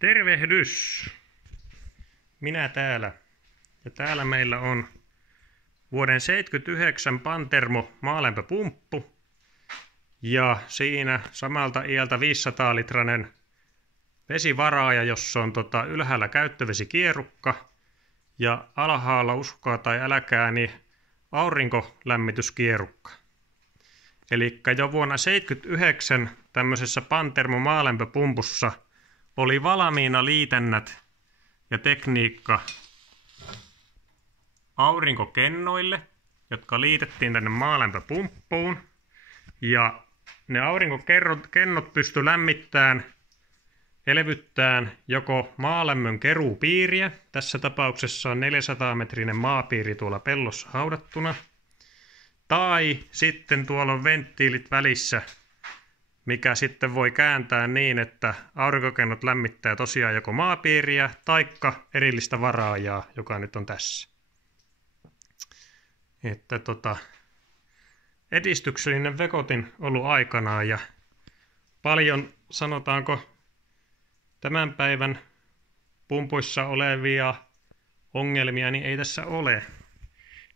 Tervehdys! Minä täällä. Ja täällä meillä on vuoden 1979 Pantermo maalämpöpumppu. Ja siinä samalta iältä 500-litrainen vesivaraaja, jossa on ylhäällä käyttövesikierukka. Ja alhaalla, uskokaa tai älkää, niin aurinkolämmityskierukka. Eli jo vuonna 1979 tämmöisessä Pantermo maalämpöpumpussa oli valmiina liitännät ja tekniikka aurinkokennoille, jotka liitettiin tänne maalämpöpumppuun. Ja ne aurinkokennot pysty lämmittämään, elvyttämään joko maalämmön keruupiiriä, tässä tapauksessa on 400-metrinen maapiiri tuolla pellossa haudattuna, tai sitten tuolla on venttiilit välissä, mikä sitten voi kääntää niin, että aurinkokennot lämmittää tosiaan joko maapiiriä taikka erillistä varaajaa, joka nyt on tässä. Että edistyksellinen vekotin ollut aikanaan ja paljon, sanotaanko, tämän päivän pumpuissa olevia ongelmia niin ei tässä ole.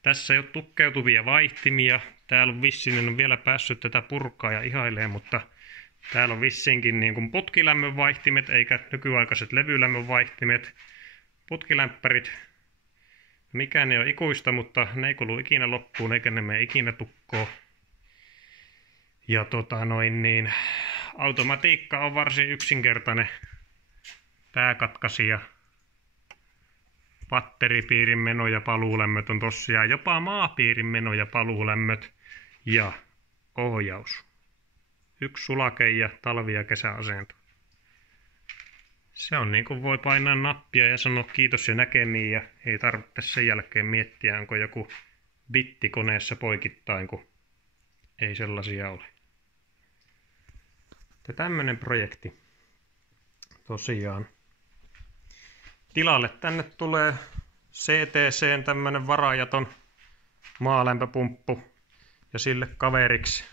Tässä ei ole tukkeutuvia vaihtimia. Täällä on vissiin, en ole vielä päässyt tätä purkaa ja ihailee, mutta täällä on vissiinkin niin kuin putkilämmön vaihtimet eikä nykyaikaiset levylämmön vaihtimet. Putkilämppärit, mikään ei ole ikuista, mutta ne ei kulu ikinä loppuun eikä ne mene ikinä tukkoon. Ja automatiikka on varsin yksinkertainen. Pääkatkaisija, patteripiirin meno ja paluulämmöt on tosiaan jopa maapiirin meno ja paluulämmöt ja ohjaus. Yksi sulake ja talvi- ja kesäasento. Se on niin kuin voi painaa nappia ja sanoa kiitos ja näkemiin ja ei tarvitse sen jälkeen miettiä, onko joku bitti koneessa poikittain, kun ei sellaisia ole. Tämmönen projekti tosiaan. Tilalle tänne tulee CTC:n tämmönen varaajaton maalämpöpumppu ja sille kaveriksi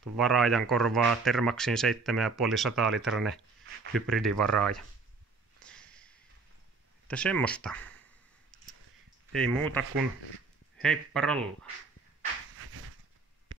tuon varaajan korvaa Thermaxin 7,5-100-litrainen hybridivaraaja. Että semmoista. Ei muuta kuin heipparalla.